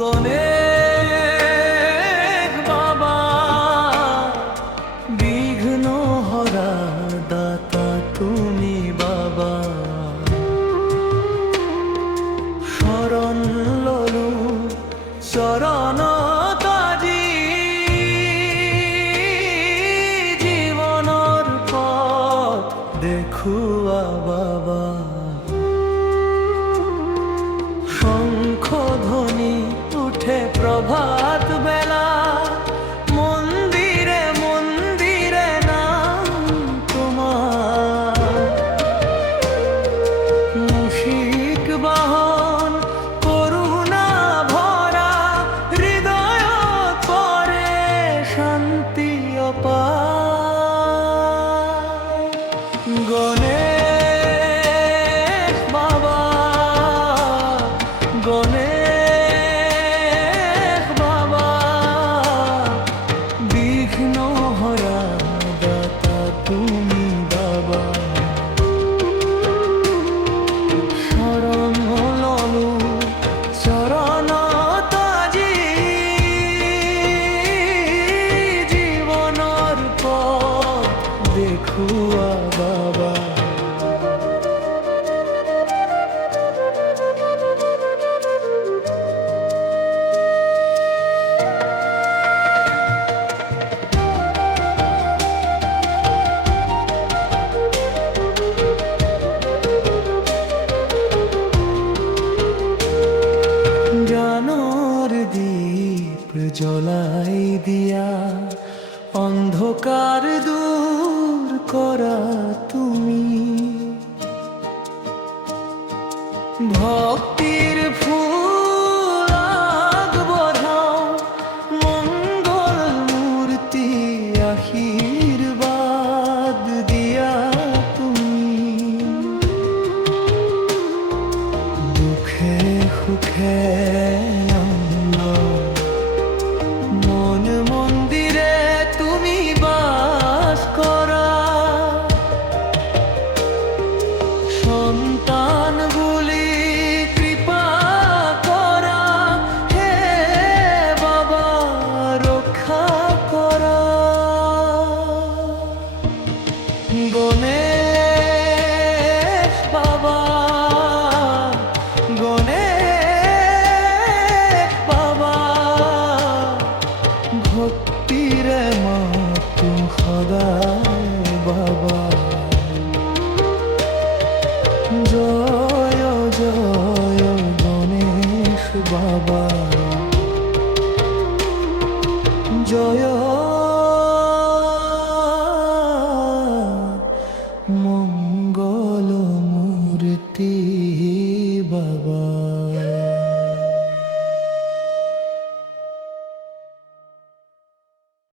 গণেশ বাবা বিঘ্ন হরা দাতা তুমি বাবা, শরণ ললু চরণ তাজি জীবনৰ পথ দেখুৱা বাবা। শঙ্খ ধ্বনি উঠে প্রভাত বেলা, মন্দিরে মন্দিরে নাম তোমার। মুশিক বাহন করুণা ভরা, হৃদয় করে শান্তি অপার। গণেশ বাবা গণেশ বাবা বিঘ্ন হরা দাতা তুমি বাবা, শরণ ললু চরণ তাজি জীবনৰ পথ দেখুৱা বাবা। জ্ঞানৰ দীপ জ্বলাই দিয়া, অন্ধকার দূর করা তুমি। ভক্তির ফুল আগবঢ়াও, মঙ্গল মূর্তি আশীর্বাদ দিয়া তুমি। দুখে সুখে মন মন্দিরে তুমি বাস করা, সন্তান বলি কৃপা করা, হে বাবা রক্ষা করা। গণেশ বাবা গণেশ বাবা ভক্তিরে মাতু সদায় বাবা। জয় জয় গণেশ বাবা, জয়